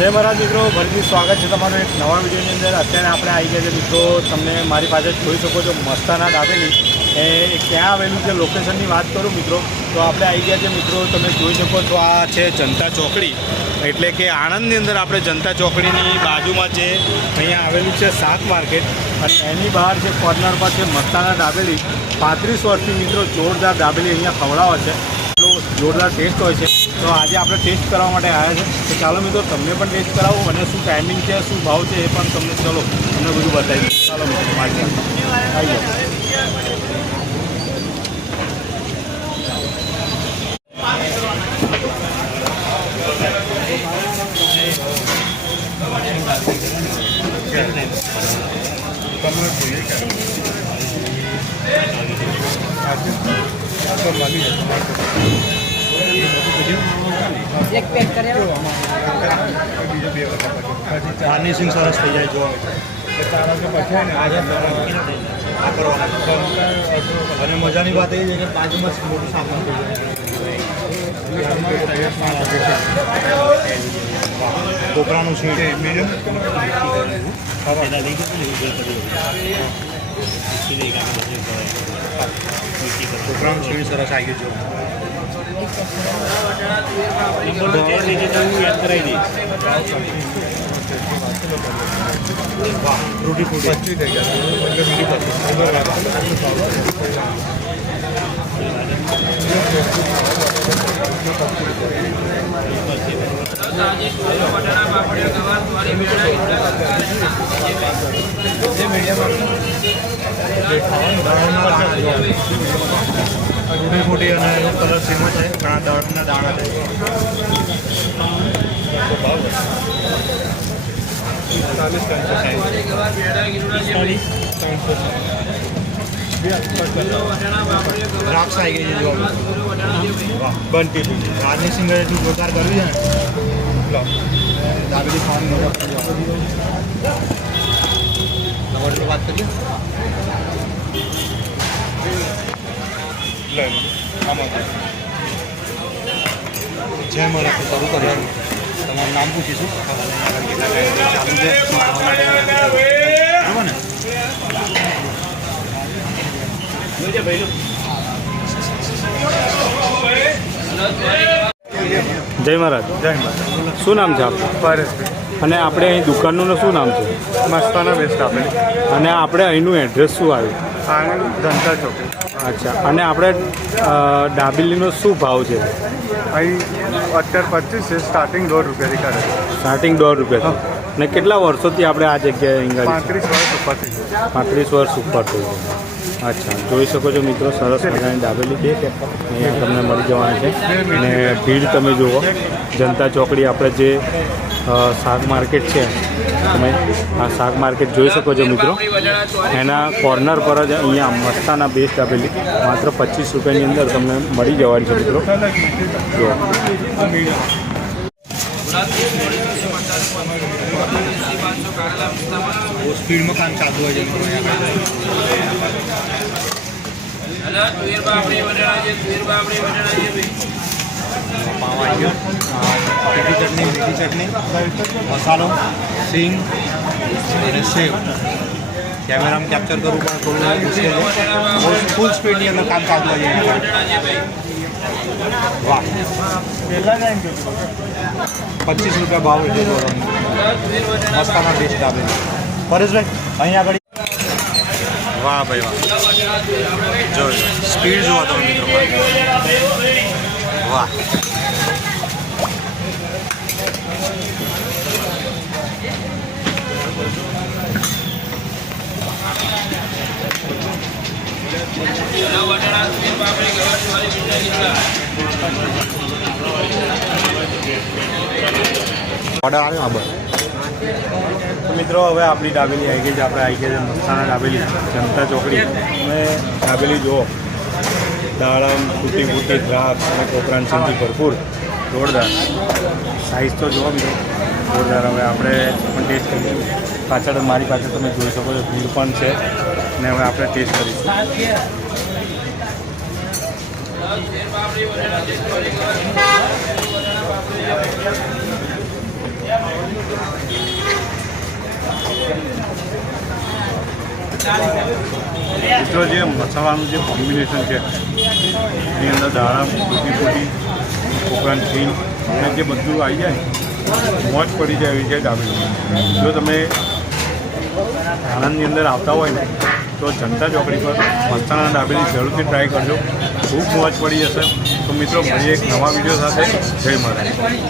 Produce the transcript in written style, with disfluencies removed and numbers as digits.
જય મહારાજ મિત્રો, ફરીથી સ્વાગત છે તમારું એક નવા વિડીયોની અંદર। અત્યારે આપણે આવી ગયા છે મિત્રો, તમને મારી પાસે જોઈ શકો છો મસ્તાના દાબેલી એ ક્યાં આવેલું છે લોકેશનની વાત કરું મિત્રો તો આપણે આવી ગયા છે મિત્રો, તમે જોઈ શકો છો આ છે જનતા ચોકડી, એટલે કે આણંદની અંદર આપણે જનતા ચોકડીની બાજુમાં છે અહીંયા આવેલું છે શાક માર્કેટ અને એની બહાર જે કોર્નર પર છે મસ્તાના દાબેલી। 35 વર્ષથી મિત્રો જોરદાર દાબેલી અહીંયા ખવડાવે છે, જોરદાર ટેસ્ટ હોય છે। તો આજે આપણે ટેસ્ટ કરવા માટે આવ્યા છે, તો ચાલો મિત્રો તમને પણ ટેસ્ટ કરાવો અને શું ટાઈમિંગ છે, શું ભાવ છે એ પણ તમને ચલો તમને બધું બતાવી દઉં। ચાલો મિત્રો મારી સાથે આવી જાઓ। એક પેક કરે ગાર્નિશિંગ સરસ થઈ જાય જો અને મજાની વાત એ છે કે બાજુમાં મોટું સામાન થઈ જાય। કોપરાનું સ્વીટ કોપરાનું સ્વીટ સરસ આવી ગયું છે। ફ્રૂટી થઈ મોટી અને એનો કલર સેમ છે, ઘણા દળના દાણા છે। દ્રાક્ષ આવી ગઈ છે જો બનતી ગાર્નિશિંગ એટલું જોરદાર કર્યું છે ને દાબેલી ખાવાની મજા પડી વાત કરીએ। જય મારા શરૂ કરીએ, તમારું નામ પૂછીશું ચાલુ છે ને? જય મહારાજ। જય મહારાજ। શું નામ છે આપનું? પરેશભાઈ। અને આપણે અહીં દુકાનનું શું નામ છે? મસ્તાના બેસ્ટ દાબેલી। અને આપણે અહીંનું એડ્રેસ શું આવ્યું? આણંદ જનતા ચોકડી। અચ્છા, અને આપણે દાબેલીનો શું ભાવ છે અહીં? અત્યારે 25 છે, સ્ટાર્ટિંગ 1.5 રૂપિયાથી કરે। સ્ટાર્ટિંગ 1.5 રૂપિયા ને કેટલા વર્ષોથી આપણે આ જગ્યાએ 35 વર્ષ ઉપર થઈ ગયું। 35 વર્ષ ઉપર થઈ ગયું। અચ્છા, જોઈ શકો છો મિત્રો, સરસ મજાની દાબેલી અહીંયા તમને મળી જવાની છે। અને ભીડ તમે જુઓ, જનતા ચોકડી આપણે જે શાક માર્કેટ છે, તમે આ શાક માર્કેટ જોઈ શકો છો મિત્રો, એના કોર્નર પર જ અહીંયા મસ્તાના બેસ્ટ દાબેલી માત્ર 25 રૂપિયાની અંદર તમને મળી જવાની છે મિત્રો। જુઓ સ્પીડમાં કામ ચાલુ હોય છે। મીઠી ચટણી, મસાલો, સિંગ અને સેવ। કેમેરામાં કેપ્ચર કરવું પણ થોડું મુશ્કેલ છે, ફૂલ સ્પીડની અંદર કામ ચાલુ હોય છે। વાહ, 25 રૂપિયા ભાવ છે મસ્તાના બેસ્ટ દાબેલી। પરેશભાઈ અહીંયા આગળ વાહ ભાઈ વાહ, જો સ્પીડ જુઓ તમે મિત્રો, વાહ। ઓર્ડર આવ્યો આ બસ તો મિત્રો, હવે આપણી દાબેલી આવી ગઈ છે, આપણે આવી ગયા છે મસ્તાના દાબેલી જનતા ચોકડી। અને દાબેલી જુઓ, દાડમ, ફૂટી દ્રાક્ષ અને કોપરાની ચીંધી ભરપૂર જોરદાર સાઈઝ તો જુઓ મિત્રો, જોરદાર। હવે આપણે પણ ટેસ્ટ કરીએ, પાછળ મારી પાસે તમે જોઈ શકો છો ભીડ પણ છે અને હવે આપણે ટેસ્ટ કરીશું। મિત્રો જે મસાલાનું જે કોમ્બિનેશન છે એની અંદર દાણા ફૂટી ઉપરાંત છીણ અને જે બધું આવી જાય મોજ પડી જાય એવી છે દાબેલી. જો તમે આણંદની અંદર આવતા હોય ને તો જનતા ચોકડી પર મસાલા દાબેલી જરૂરથી ટ્રાય કરજો. ખૂબ મોજ પડી જશે. તો મિત્રો મળીએ એક નવા વિડીયો સાથે. જય મહારાજ.